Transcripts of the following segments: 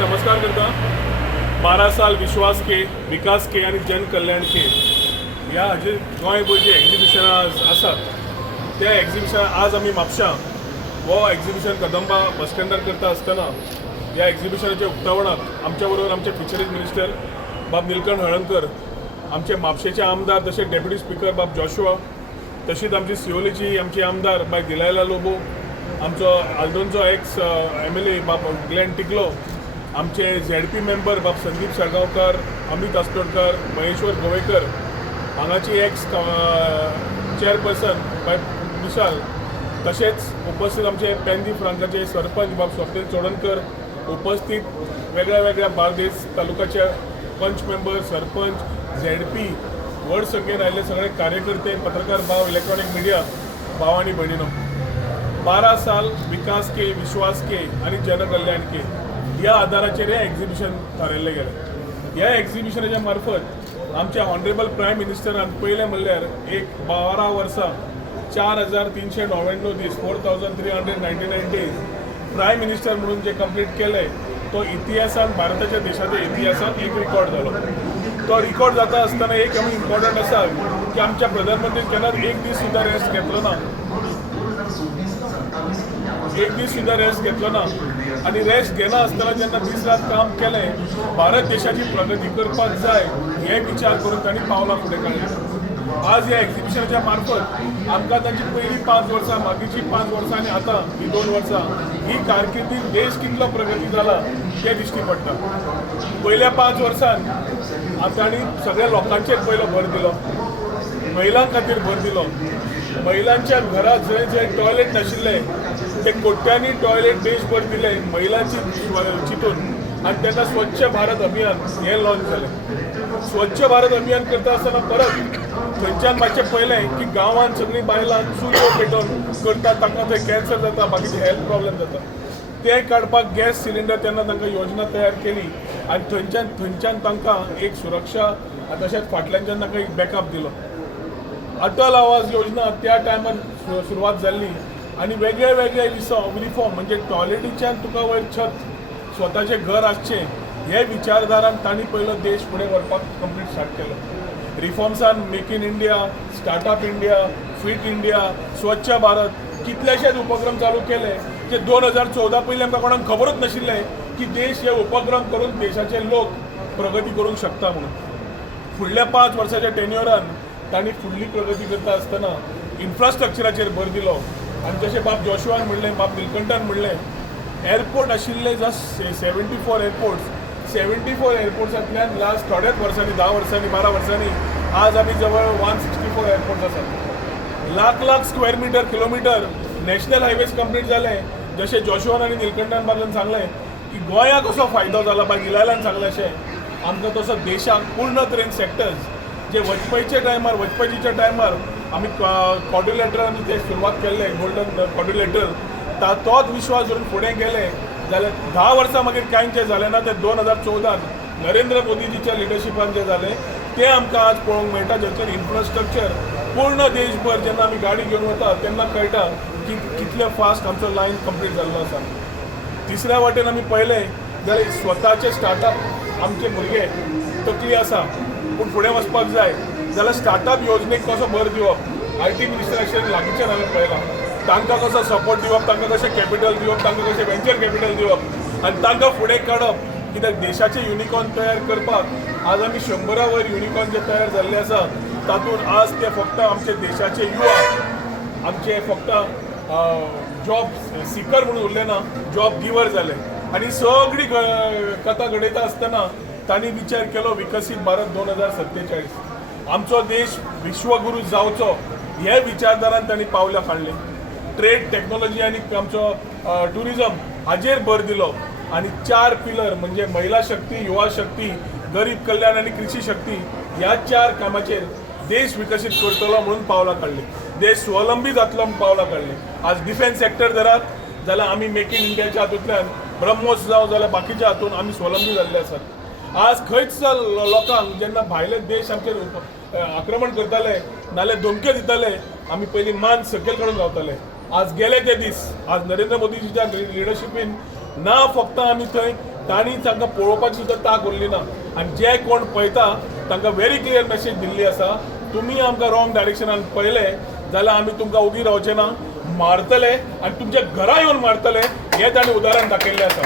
नमस्कार करता. 12 साल विश्वास के, विकास के आणि जनकल्याण के ह्या हाजे गोंयभर जे एक्झिबिशनां आसात त्या एक्झिबिशन आज आमी म्हापशां वो एक्झिबिशन कदंबा बस स्टँडार करता आसतना ह्या एक्झिबिशनाच्या उक्तावणाक आमच्या बरोबर आमचे फिशरीज मिनिस्टर बाब निलकंठ हळर्णकर, आमचे म्हापशेचे आमदार तशेंच डेप्युटी स्पीकर बाब जोशुआ, तशीच आमची सिओलीची आमची आमदार बाय दिलायला लोबो, आमचो आल्दोनचो एक्स MLA बाब ग्लेन टिकलो, आमचे ZP मेंबर बाब संदीप साळगांवकर, अमित आस्तोडकर, महेश्वर गोवेकर, हांगाची एक्स चेअरपर्सन बाय विशाल, तशेंच उपस्थित आमचे पेंदी फ्रांकाचे सरपंच बाब स्वप्नील चोडणकर, उपस्थित वेगळ्या वेगळ्या बार्देस तालुक्याचे पंच मेंबर, सरपंच, ZP, व्हड संख्येन आयिल्ले सगळे कार्यकर्ते, पत्रकार भाव, इलेक्ट्रॉनिक मीडिया भाव आणि भयणीनो, 12 साल विकास के, विश्वास के आणि जनकल्याण के ह्या आधाराचेर हे एक्झिबिशन थारायल्लें गेलें. ह्या एक्झिबिशनाच्या मार्फत आमच्या ऑनरेबल प्रायम मिनिस्टरान पयलें म्हणल्यार एक 12 वर्सां 4399 दीस 4399 डेज प्रायम मिनिस्टर म्हणून जे कंप्लीट केले तो इतिहासान, भारताच्या देशाच्या इतिहासान एक रिकॉर्ड जालो. तो रिकॉर्ड जाता आसतना एक आमी इम्पॉर्टंट आसा की आमच्या प्रधानमंत्रीन केन्नाच एक दीस सुद्दां रेस्ट घेतलो ना, एक दीस सुद्दां रेस्ट घेतलो ना आणि रेस्ट घेना आसतना जेन्ना दीस रात काम केलें, भारत देशाची प्रगती करपाक जाय हे विचार करून तांणी पावलां फुडें काडलीं. आज ह्या एक्झिबिशनाच्या मार्फत आमकां तांची पयलीं 5 वर्सां, मागीरची 5 वर्सां आणि आतां ही 2 वर्सां ही कारकिर्दीत देश कितलो प्रगती जाला हें दिश्टी पडटा. पयल्या 5 वर्सांत तांणी सगळ्या लोकांचेर पयलो भर दिलो, महिलां खातीर भर दिलो. महिलांच्या घरात जंय जंय टॉयलेट नाशिल्ले ते कोट्यांनी टॉयलेट देशभर दिले महिलांची चिंतून, आणि तेन्ना स्वच्छ भारत अभियान हें लॉन्च जालें. स्वच्छ भारत अभियान करता आसतना परत थंयच्यान मातशें पयलें की गांवांत सगळीं बायलां चुल्यो पेटोवन करता, तांकां थंय कॅन्सर जाता, बाकीचे हेल्थ प्रॉब्लेम जाता, तें काडपाक गॅस सिलिंडर तेन्ना तांकां योजना तयार केली आनी थंयच्यान तांकां एक सुरक्षा तशेंच फाटल्यानच्यान तांकां एक बॅकअप दिलो. अटल आवाज योजना त्या टायमार सुरवात जाल्ली आणि वेगळे वेगळे रिफॉर्म म्हणजे टॉयलेटीच्यान तुका वयर छत, स्वताचें घर आसचें हे विचारधारान तांणी पयलो देश फुडें व्हरपाक कंप्लीट स्टार्ट केलो. रिफॉर्म्सान make in India, startup India, fit India, Swachh Bharat कितलेशेच उपक्रम चालू केले जे 2014 पयलीं आमकां कोणाक खबरूच नाशिल्लें की देश हे उपक्रम करून देशाचे लोक प्रगती करूंक शकता म्हणून. फुडल्या 5 वर्साच्या टेन्युअरान तांणी फुडली प्रगती करता आसतना इन्फ्रास्ट्रक्चराचेर भर दिलो. आनी जशें बाब जोशुआन म्हणलें, बाब निलकंठान म्हणलें, एअरपोर्ट आशिल्ले जस्ट 74 एअरपोर्ट्स, 74 एअरपोर्ट्सांतल्यान लास्ट थोड्याच वर्सांनी 10 वर्सांनी 12 वर्सांनी आज आमी जवळ 164 एअरपोर्ट्स आसात. Lakh square metre kilometre national highways complete जाले. जशें जोशुआन आनी निलकंठान बाबल्यान सांगलें की गोंयाक कसो फायदो जाला, बाय गिलायलान सांगलें अशें आमकां तसो देशाक पूर्ण तरेन सेक्टर्स जे वचपायच्या टायमार आमी क्वाड्रिलॅटरल ते सुरवात केल्ले गोल्डन क्वाड्रिलॅटर, तोच विश्वास धरून फुडें गेले जाल्यार 10 वर्सां मागीर कांयच जालें ना. ते 2014 नरेंद्र मोदीजीच्या लिडरशिपान जें जालें तें आमकां आज पळोवंक मेळटा. जेचेर इन्फ्रास्ट्रक्चर पूर्ण देशभर जेन्ना आमी गाडी घेवन वता तेन्ना कळटा की कितले फास्ट आमचो लायन कंप्लीट जाल्लो आसा. तिसऱ्या वाटेन आमी पळयलें जाल्यार स्वताचे स्टार्टअप आमचे भुरगे तकली आसा पूण फुडें वचपाक जाय जाल्यार स्टार्टअप योजनेक कसो भर दिवप, IT मिनिस्टराचेर लागींच्यान हांवें पळयलां. तांकां कसो सपोर्ट दिवप, तांकां कशें कॅपिटल दिवप, तांकां कशें वेंचर कॅपिटल दिवप आनी तांकां फुडें काडप. कित्याक देशाचे युनिकॉर्न तयार करपाक आज आमी 100 वयर युनिकॉर्न जे तयार जाल्ले आसा तातूंत आज ते फक्त आमचे देशाचे युवा, आमचे फक्त जॉब सिकर म्हणून उरले ना, जॉब गिवर जाले. आनी सगळी कथा घडयता आसतना तांणी विचार केलो विकसीत भारत 2047. आमचो देश विश्वगुरू जावचो हे विचारधारान तांणी पावलां काडलीं. ट्रेड, टेक्नॉलॉजी आनी आमचो टुरिजम हाजेर भर दिलो आनी 4 पिलर म्हणजे महिला शक्ती, युवा शक्ती, गरीब कल्याण आनी कृषी शक्ती ह्या 4 कामाचेर देश विकसीत करतलो म्हणून पावलां काडलीं. देश स्वलंबी जातलो म्हणून पावलां काडलीं. आज डिफेन्स सेक्टर धरात जाल्यार आमी मेक इन इंडियाच्या हातूंतल्यान ब्रह्मोस जावं जाल्यार बाकीच्या हातूंत आमी स्वलंबी जाल्ले आसात. आज खंयच लोकांक जेन्ना भायले देश आमचेर आक्रमण करताले नाल्यार धमक्यो दिताले आमी पयलीं मान सकयल काडून रावताले. आज गेले ते दीस, आज नरेंद्र मोदीजीच्या लिडरशिपीन ना फक्त आमी थंय तांणी तांकां पळोवपाची सुद्दां ताक उरली ना आनी जे कोण पळयता तांकां व्हेरी क्लियर मेसेज दिल्ली आसा तुमी आमकां रॉंग डायरेक्शनान पळयले जाल्यार आमी तुमकां उगी रावचे ना मारतले आनी तुमच्या घरा येवन मारतले हें ताणें उदाहरण दाखयल्लें आसा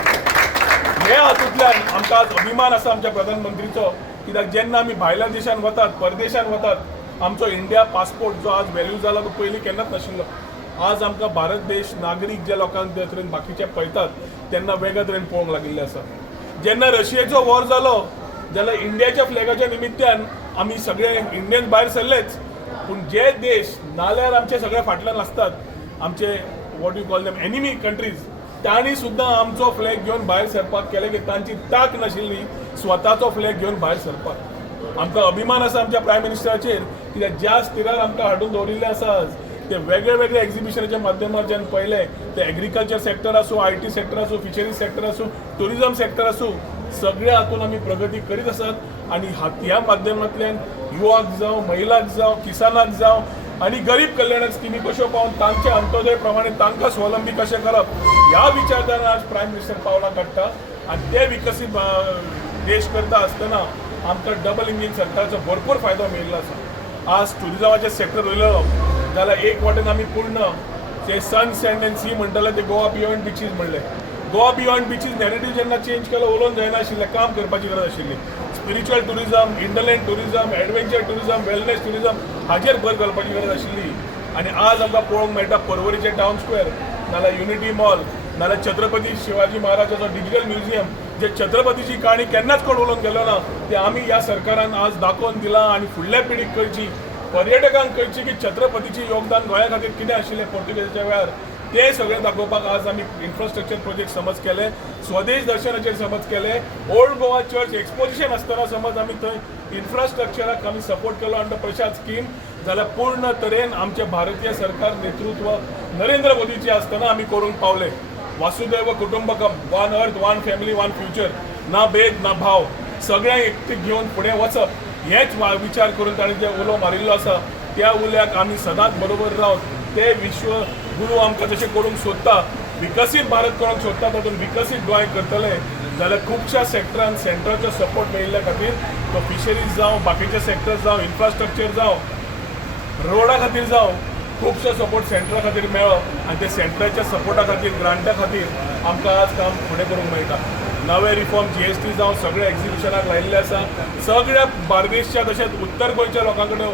हे हातूंतल्यान आमकां आज अभिमान आसा आमच्या प्रधानमंत्रीचो कित्याक जेन्ना आमी भायल्या देशांत वतात परदेशांत वतात आमचो इंडिया पासपोर्ट जो आज व्हॅल्यू जाला तो पयलीं केन्नाच नाशिल्लो आज आमकां भारत देश नागरीक जे लोकांक जे तरेन बाकीचे पळयतात तेन्ना वेगळ्या तरेन पळोवंक लागिल्ले आसा जेन्ना रशियेचो वॉर जालो जाल्यार इंडियाच्या फ्लॅगाच्या निमित्यान आमी सगळे इंडियन भायर सरलेच पूण जे देश नाल्यार आमचे सगळे फाटल्यान आसतात आमचे what you call them enemy countries तांणी सुद्दां आमचो फ्लॅग घेवन भायर सरपाक केलें की तांची ताक नाशिल्ली स्वताचो फ्लॅग घेवन भायर सरपाक आमकां अभिमान आसा आमच्या प्रायम मिनिस्टराचेर कित्याक ज्या स्थिरार आमकां हाडून दवरिल्ले आसा ते वेगळे वेगळे एक्झिबिशनाच्या माध्यमांतल्यान जेन्ना पळयले ते एग्रीकल्चर सेक्टर आसूं IT सेक्टर आसूं फिशरीज सेक्टर आसूं टुरिजम सेक्टर आसूं सगळ्या हातून आमी प्रगती करीत आसात आनी ह्या माध्यमांतल्यान युवाक जावं महिलाक जावं किसानाक जावं आनी गरीब कल्याणक स्किमी कश्यो पावन तांचे अंत्योदय प्रमाणे तांकां स्वावलंबी कशें करप ह्या विचारधारान आज प्रायम मिनिस्टर पावलां काडटा आनी ते विकसीत देश करता आसतना आमकां डबल इंजीन सरकाराचो भरपूर फायदो मेळिल्लो आसा आज टुरिजमाचे सेक्टर उलयलो जाल्यार एक वाटेन आमी पूर्ण जे सन सँड एंड सी म्हणटाले ते गोवा बियॉन्ड बिचीस म्हणले गोवा बियॉन्ड बिचीस नॅरेटिव्ह जेन्ना चेंज केलो उलोवन जायना आशिल्लें काम करपाची गरज आशिल्ली spiritual tourism inland tourism adventure tourism wellness tourism हाचेर भर घालपाची गरज आशिल्ली आनी आज आमकां पळोवंक मेळटा पर्वरीचे टावन स्क्वेअर नाल्यार युनिटी मॉल नाल्यार छत्रपती शिवाजी महाराजाचो डिजिटल म्युझियम जे छत्रपतीची काणी केन्नाच कोण उलोवन गेलो ना ते आमी ह्या सरकारान आज दाखोवन दिलां आनी फुडल्या पिढीक कळची पर्यटकांक कळची की छत्रपतीची योगदान गोंया खातीर कितें आशिल्लें पोर्तुगेजाच्या वेळार ते सगळें दाखोवपाक आज आमी इन्फ्रास्ट्रक्चर प्रोजेक्ट समज केले स्वदेश दर्शनाचेर समज केले ओल्ड गोवा चर्च एक्सपोजिशन आसतना समज आमी थंय इन्फ्रास्ट्रक्चराक आमी सपोर्ट केलो अंडर प्रशांत स्कीम जाल्यार पूर्ण तरेन आमचे भारतीय सरकार नेतृत्व नरेंद्र मोदीचे आसतना आमी करूंक पावले वासुदैव कुटुंबकम one earth one family one future ना भेद ना भाव सगळ्यांक एकटीक घेवन फुडें वचप हेच विचार करून ताणें जे उलो मारिल्लो आसा त्या उल्याक आमी सदांच बरोबर रावन ते विश्व गुरू आमकां जशें करूंक सोदता विकसीत भारत करूंक सोदता तातूंत विकसीत गोंय करतले जाल्यार खुबश्या सेक्टरान सेंट्रलचो सपोर्ट मेळिल्ल्या खातीर तो फिशरीज जावं बाकीचे सेक्टर्स जावं इन्फ्रास्ट्रक्चर जावं रोडा खातीर जावं खुबसो सपोर्ट सेंटरा खातीर मेळ्ळो आनी ते सेंटराच्या सपोर्टा खातीर ग्रांटा खातीर आमकां आज काम फुडें करूंक मेळटा नवे रिफॉर्म GST जावं सगळे एक्झिबिशनाक लायिल्ले आसा सगळ्या बार्देशच्या तशेंच उत्तर गोंयच्या लोकां कडेन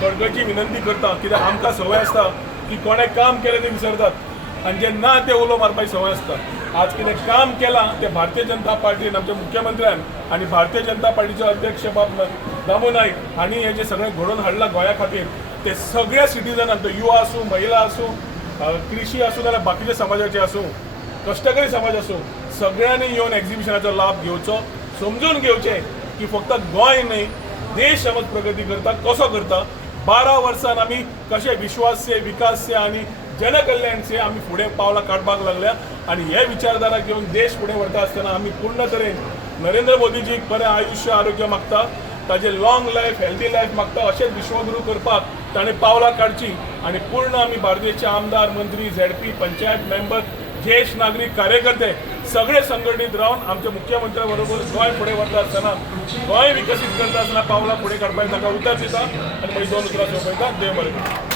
कळकळीची विनंती करता कित्याक आमकां संवय आसता की कोणें काम केलें ते विसरतात आनी जे ना ते उलो मारपाची संवय आसता आज कितें काम केलां ते भारतीय जनता पार्टीन आमच्या मुख्यमंत्र्यान आनी भारतीय जनता पार्टीचे अध्यक्ष बाब दामू नायक हांणी हें जें सगळें घडोवन हाडलां गोंया खातीर ते सगळ्या सिटिजनांक तो युवा आसूं महिला आसूं कृषी आसूं नाल्यार बाकीच्या समाजाचे आसूं कश्टकरी समाज आसूं सगळ्यांनी येवन एक्झिबिशनाचो लाभ घेवचो समजून घेवचें की फक्त गोंय न्हय देश समज प्रगती करता कसो करता 12 वर्सान आमी कशे विश्वास विकास आनी जनकल्याण आमी फुडें पावलां काडपाक लागल्या आनी हे विचारधारा घेवन देश फुडें व्हरता आसतना आमी पूर्ण तरेन नरेंद्र मोदीजीक बरें आयुश्य आरोग्य मागता ताजे लॉंग लायफ हेल्दी लायफ मागता अशेंच विश्वगुरू करपाक ताणें पावलां काडची आनी पूर्ण आमी बार्देशचे आमदार मंत्री ZP पंचायत मेंबर ज्येष्ठ नागरीक कार्यकर्ते सगळे संघटीत रावन आमच्या मुख्यमंत्र्या बरोबर गोंय फुडें व्हरता आसतना गोंय विकसीत करता आसतना पावलां फुडें काडपाक ताका उतर दिता आनी मागीर 2 उतरां सोंपयता देव बरें